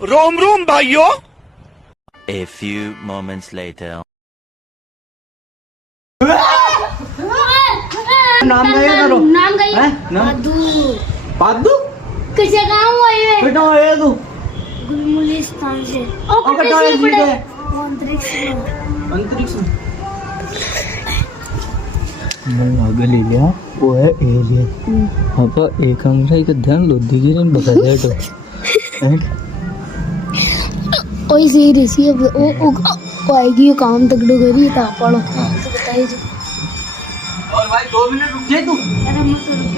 रोम रोम भाइयों. A few moments later. नाम क्या है तेरा? नाम क्या है? नाम पादू। पादू? कैसे गाँव है? बेटा है तू? गुलमुलिस्तान से। और बेटा है जी है? अंतरिक्ष में। अंतरिक्ष में। मन आगे ले लिया वो है एलियन। पापा एक अंगड़ा का ध्यान लो दिगिरन बता दे तो। ओए सीरियस ये वो आएगी ये काम तगड़ो करी था पढ़ो तो बताइए जो। और भाई 2 मिनट रुक जाए तू। अरे मत रुक